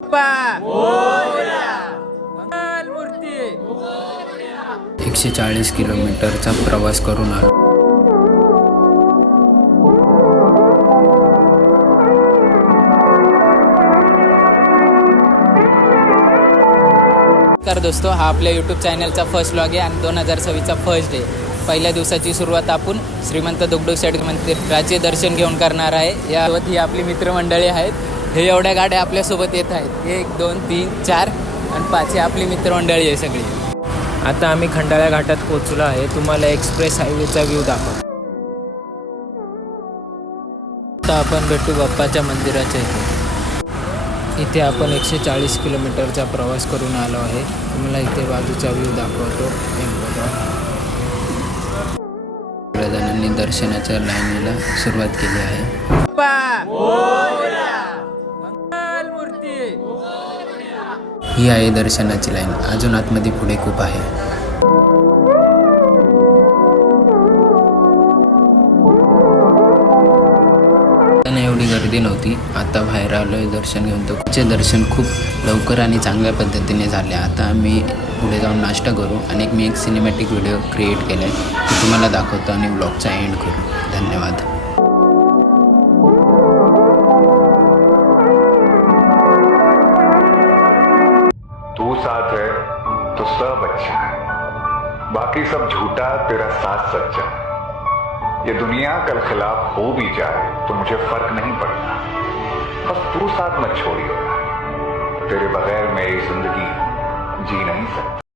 मूर्ती 140 किलोमीटरचा प्रवास करून आलो. नमस्कार दोस्तों, हा आपल्या यूट्यूब चॅनलचा फर्स्ट व्लॉग आहे आणि 2026चा फर्स्ट डे. पहिल्या दिवसाची सुरुवात आपण श्रीमंत दगडूशेठ शेठ मंदिराचे दर्शन घेऊन करणार आहे. यासोबत ही आपली मित्रमंडळी आहेत. हे एवढ्या गाड्या आपल्यासोबत येत आहेत. 1 2 3 4 आणि 5 ही आपली मित्रमंडळी आहे सगळी. आता आम्ही खंडाळा घाटात पोहोचलो आहे. तुम्हाला एक्सप्रेस हायवेचा व्ह्यू दाखव. आता आपण भेटू बाप्पाच्या मंदिराच्या इथे आपण 140 किलोमीटरचा प्रवास करून आलो आहे. तुम्हाला इथे बाजूचा व्ह्यू दाखवतो. प्रधानांनी दर्शनाच्या लाईनीला सुरुवात केली आहे. ही आहे दर्शनाची लाईन. अजून आतमध्ये पुढे खूप आहे. एवढी गर्दी नव्हती. आता बाहेर आलोय दर्शन घेऊन. तुमचे दर्शन खूप लवकर आणि चांगल्या पद्धतीने झाले. आता आम्ही पुढे जाऊन नाश्ता करू आणि मी एक सिनेमॅटिक व्हिडिओ क्रिएट केला आहे, ते तुम्हाला दाखवतो आणि ब्लॉगचा एंड करू. धन्यवाद. तू साथ है तो सब अच्छा है, बाकी सब झूठा, तेरा साथ सच्चा. ये दुनिया कल खिलाफ हो भी जाए तो मुझे फर्क नहीं पड़ता, बस तू साथ मत छोड़ियो. तेरे बगैर मैं ये जिंदगी जी नहीं सकता.